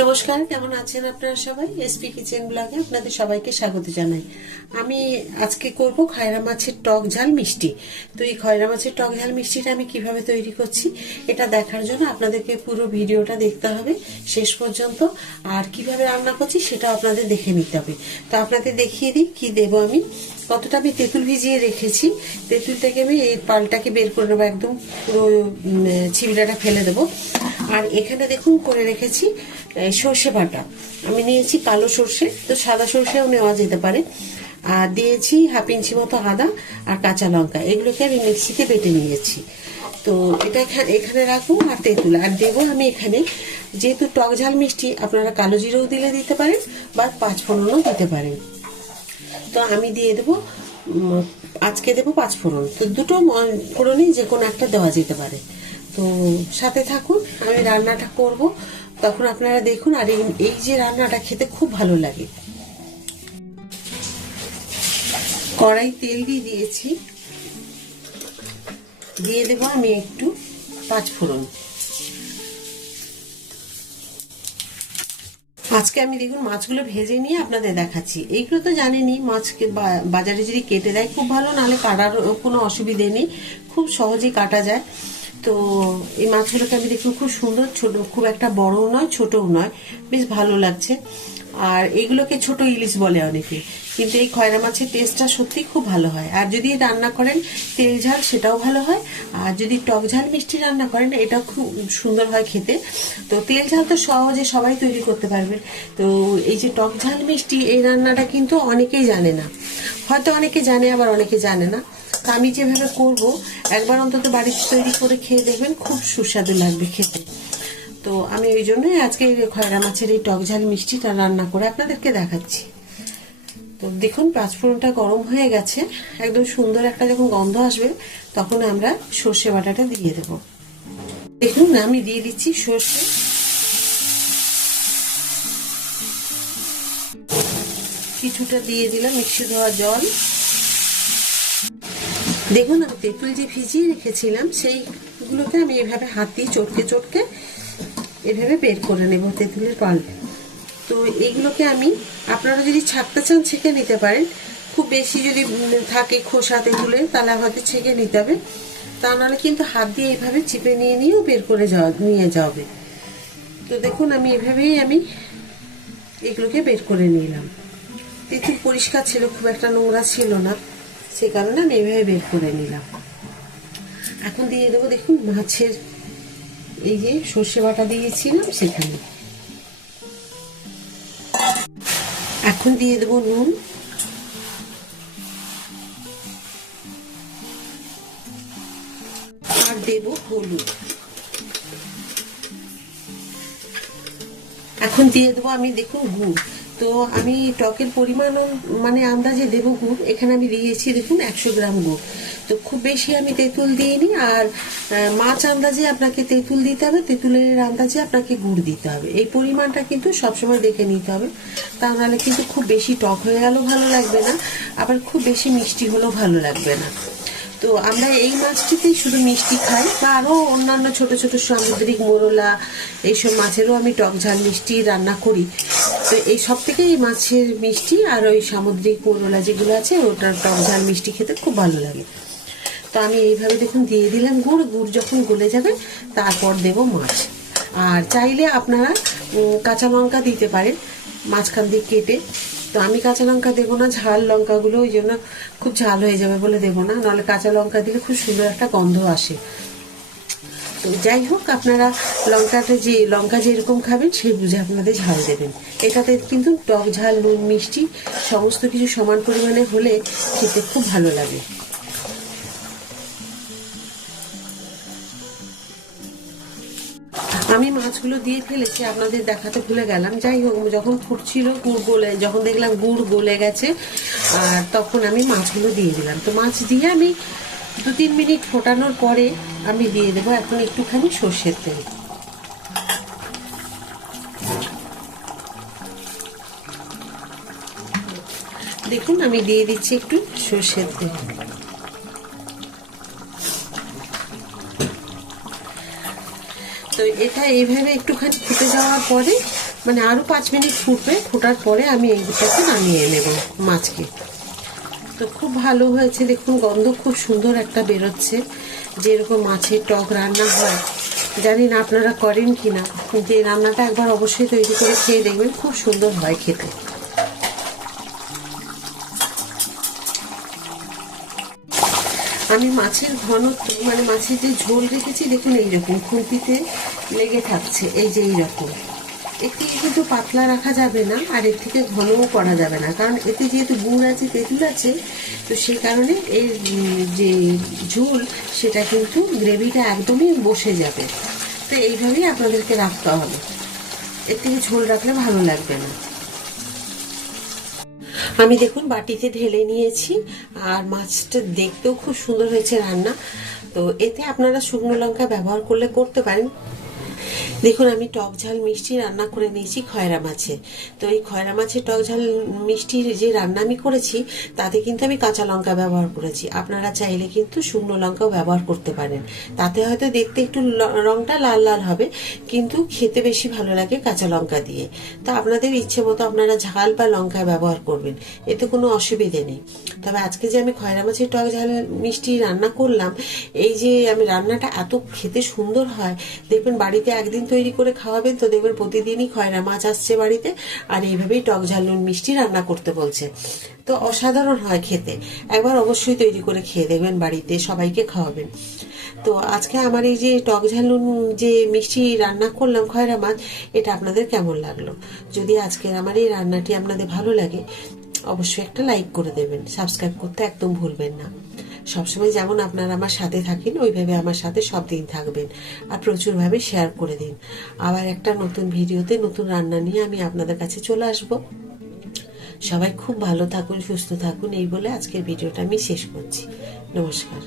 নমস্কার, কেমন আছেন আপনারা সবাই? এসপি কিচেন ব্লগে আপনাদের সবাইকে স্বাগত জানাই। আমি আজকে করব খয়রা মাছের টক ঝাল মিষ্টি। তো এই খয়রা মাছের টক ঝাল মিষ্টিটা আমি কীভাবে তৈরি করছি, এটা দেখার জন্য আপনাদেরকে পুরো ভিডিওটা দেখতে হবে শেষ পর্যন্ত। আর কীভাবে রান্না করছি সেটা আপনাদের দেখে নিতে হবে। তো আপনাদের দেখিয়ে দিই, কি দেব আমি। কতটা আমি তেঁতুল ভিজিয়ে রেখেছি। তেঁতুলটাকে আমি এই পালটাকে বের করে নেব, একদম পুরো ছিবড়াটা ফেলে দেবো। আর এখানে দেখুন, করে রেখেছি সর্ষে বাটা। আমি নিয়েছি কালো সর্ষে, তো সাদা সর্ষেও নেওয়া যেতে পারে। আর দিয়েছি হাফ ইঞ্চি মতো আদা আর কাঁচা লঙ্কা। এগুলোকে আমি মিক্সিতে বেটে নিয়েছি। তো এটা এখানে এখানে রাখব আর তেঁতুল। আর দেবো আমি এখানে যেহেতু টক ঝাল মিষ্টি, আপনারা কালো জিরেও দিলে দিতে পারেন বা পাঁচ ফোড়নও দিতে পারেন। তো আমি দিয়ে দেবো আজকে দেবো পাঁচ ফোড়ন। তো দুটো ফোড়নই যে কোনো একটা দেওয়া যেতে পারে। তো সাথে থাকুন, আমি রান্নাটা করব। তখন আপনারা দেখুন, আর এই যে রান্নাটা খেতে খুব ভালো লাগে। কড়াই তেল দিয়ে দিয়েছি। দিয়ে দেবো আমি একটু পাঁচ ফোড়ন। আজকে আমি দেখুন মাছগুলো ভেজে নিয়ে আপনাদের দেখাচ্ছি। এইগুলো তো জানেনি মাছকে বাজারে যদি কেটে দেয়, খুব ভালো, নাহলে কাটার কোনো অসুবিধে নেই। খুব সহজেই কাটা যায়। তো এই মাছগুলোকে আমি দেখুন, খুব সুন্দর, ছোট, খুব একটা বড়ও নয়, ছোটও নয়। বেশ ভালো লাগছে। আর এগুলোকে ছোট ইলিশ বলে অনেকে। কিন্তু এই খয়রা মাছের টেস্টটা সত্যি খুব ভালো হয়। আর যদি রান্না করেন তেল ঝাল, সেটাও ভালো হয়। আর যদি টক ঝাল, মিষ্টি রান্না করেন, এটাও খুব সুন্দর হয় খেতে। তো তেল ঝাল তো সহজে সবাই তৈরি করতে পারবে। তো এই যে টক ঝাল, মিষ্টি, এই রান্নাটা কিন্তু অনেকেই জানে না। হয়তো অনেকে জানে, আবার অনেকে জানে না। তো আমি যেভাবে করব, একবার অন্তত বাড়িতে তৈরি করে খেয়ে দেখবেন খুব সুস্বাদু লাগবে খেতে। তো আমি ওই জন্যই আজকে খয়রা মাছের এই টক ঝাল মিষ্টিটা রান্না করে আপনাদেরকে দেখাচ্ছি। তো দেখুন পাঁচফোড়নটা গরম হয়ে গেছে। একদম সুন্দর একটা যখন গন্ধ আসবে, তখন আমরা সর্ষে বাটাটা দিয়ে দেব। দেখুন, আমি দিয়ে দিচ্ছি সর্ষে। কিছুটা দিয়ে দিলাম মিক্সি ধোয়া জল। দেখুন, আমি তেঁতুল যে ভিজিয়ে রেখেছিলাম, সেইগুলোকে আমি এভাবে হাত চটকে চটকে এভাবে বের করে নেব তেঁতুলের পাল। তো এইগুলোকে আমি, আপনারা যদি ছাকতে চান ছেঁকে নিতে পারেন। খুব বেশি যদি থাকে খোসা তেঁতুলের তাহলে হয়তো ছেঁকে নিতে হবে। তা নাহলে কিন্তু হাত দিয়ে এইভাবে চিপে নিয়ে নিয়েও বের করে যাওয়া, নিয়ে যাবে তো দেখুন, আমি এভাবেই আমি এগুলোকে বের করে নিলাম। তেঁতুল পরিষ্কার ছিল, খুব একটা নোংরা ছিল না। সে কারণে আমি এভাবে বের করে নিলাম। এখন দিয়ে দেবো, দেখুন, মাছের এই যে সর্ষে বাটা দিয়েছিলাম সেখানে। এখন দিয়ে দেবো নুন। আর দেব হলুদ। এখন দিয়ে দেবো আমি, দেখুন, গুড়। তো আমি টকের পরিমাণ মানে আন্দাজে দেবো গুড় এখানে আমি দিয়েছি দেখুন একশো গ্রাম গুড়। তো খুব বেশি আমি তেঁতুল দিইনি আর মাছ আন্দাজে আপনাকে তেঁতুল দিতে হবে, তেঁতুলের আন্দাজে আপনাকে গুড় দিতে হবে। এই পরিমাণটা কিন্তু সবসময় দেখে নিতে হবে। তা নাহলে কিন্তু খুব বেশি টক হয়ে গেলেও ভালো লাগবে না, আবার খুব বেশি মিষ্টি হলেও ভালো লাগবে না। তো আমরা এই মাছটিতেই শুধু মিষ্টি খাই বা আরও অন্যান্য ছোট ছোট সামুদ্রিক মোরলা, এইসব মাছেরও আমি টক ঝাল মিষ্টি রান্না করি। তো এই সব থেকে এই মাছের মিষ্টি আর ওই সামুদ্রিক মোরলা যেগুলো আছে, ওটার টক ঝাল মিষ্টি খেতে খুব ভালো লাগে। তো আমি এইভাবে দেখুন দিয়ে দিলাম গুড় গুড় যখন গলে যাবে তারপর দেব মাছ। আর চাইলে আপনারা কাঁচা লঙ্কা দিতে পারেন, মাঝখান দিয়ে কেটে তো আমি কাঁচা লঙ্কা দেবো না, ঝাল লঙ্কাগুলো, ওই জন্য খুব ঝাল হয়ে যাবে বলে দেবো না। নাহলে কাঁচা লঙ্কা দিলে খুব সুন্দর একটা গন্ধ আসে। তো যাই হোক, আপনারা লঙ্কাটা যে, লঙ্কা যেরকম খাবেন, সেই বুঝে আপনাদের ঝাল দেবেন। এটাতে কিন্তু টক ঝাল, নুন, মিষ্টি, সমস্ত কিছু সমান পরিমাণে হলে খেতে খুব ভালো লাগে। আমি মাছগুলো দিয়ে ফেলেছি, আপনাদের দেখাতে ভুলে গেলাম। যাই হোক যখন ফুটছিল গুড় গলে, যখন দেখলাম গুড় গলে গেছে, আর তখন আমি মাছগুলো দিয়ে দিলাম। তো মাছ দিয়ে আমি দু তিন মিনিট ফোটানোর পরে আমি দিয়ে দেবো এখন একটুখানি সর্ষের তেল। দেখুন, আমি দিয়ে দিচ্ছি একটু সর্ষের তেল। তো এটা এইভাবে একটুখানি ফুটে যাওয়ার পরে মানে আরও পাঁচ মিনিট ফুটবে, ফোটার পরে আমি এইটাকে নামিয়ে নেব মাছকে। তো খুব ভালো হয়েছে, দেখুন গন্ধ খুব সুন্দর একটা বেরোচ্ছে, যেরকম মাছের টক রান্না হয়। জানি না আপনারা করেন কি না যে রান্নাটা একবার অবশ্যই তৈরি করে খেয়ে দেখবেন, খুব সুন্দর হয় খেতে। আমি মাছের ঘনত্ব মানে মাছের যে ঝোল রেখেছি দেখুন এইরকম, খুন্তিতে লেগে থাকছে, এই যে এইরকম। এর কিন্তু পাতলা রাখা যাবে না, আর এর থেকে ঘনও করা যাবে না, কারণ এতে যেহেতু গুড় আছে, তেঁতুল আছে, তো সেই কারণে এর যে ঝোল, সেটা কিন্তু গ্রেভিটা একদমই বসে যাবে। তো এইভাবেই আপনাদেরকে রাখতে হবে। এর থেকে ঝোল রাখলে ভালো লাগবে না। আমি দেখুন বাটিতে ঢেলে নিয়েছি, আর মাছটা দেখতেও খুব সুন্দর হয়েছে রান্না। তো এতে আপনারা শুকনো লঙ্কা ব্যবহার করলে করতে পারেন। দেখুন, আমি টক ঝাল মিষ্টি রান্না করে নিয়েছি খয়রা মাছে। তো এই খয়রা মাছের টক ঝাল মিষ্টির যে রান্না আমি করেছি, তাতে কিন্তু আমি কাঁচা লঙ্কা ব্যবহার করেছি। আপনারা চাইলে কিন্তু শুকনো লঙ্কাও ব্যবহার করতে পারেন। তাতে হয়তো দেখতে একটু রংটা লাল লাল হবে, কিন্তু খেতে বেশি ভালো লাগে কাঁচা লঙ্কা দিয়ে। তো আপনাদের ইচ্ছে মতো আপনারা ঝাল বা লঙ্কা ব্যবহার করবেন, এতে কোনো অসুবিধে নেই। তবে আজকে যে আমি খয়রা মাছের টক ঝাল মিষ্টি রান্না করলাম, এই যে আমি রান্নাটা এত খেতে সুন্দর হয়, দেখবেন বাড়িতে একদিন তৈরি করে খাওয়াবেন তো দেখবেন প্রতিদিনই খয়রা মাছ আসছে বাড়িতে আর এইভাবেই টক ঝাল, নুন, মিষ্টি রান্না করতে বলছে। তো অসাধারণ হয় খেতে। একবার অবশ্যই তৈরি করে খেয়ে দেখবেন বাড়িতে সবাইকে খাওয়াবেন। তো আজকে আমার এই যে টক ঝাল, নুন, যে মিষ্টি রান্না করলাম খয়রা মাছ, এটা আপনাদের কেমন লাগল? যদি আজকের আমার এই রান্নাটি আপনাদের ভালো লাগে, অবশ্যই একটা লাইক করে দেবেন। সাবস্ক্রাইব করতে একদম ভুলবেন না। সবসময় যেমন আপনারা আমার সাথে থাকেন, ওইভাবে আমার সাথে সব দিন থাকবেন আর প্রচুরভাবে শেয়ার করে দিন। আবার একটা নতুন ভিডিওতে নতুন রান্না নিয়ে আমি আপনাদের কাছে চলে আসব। সবাই খুব ভালো থাকুন, সুস্থ থাকুন, এই বলে আজকের ভিডিওটা আমি শেষ করছি। নমস্কার।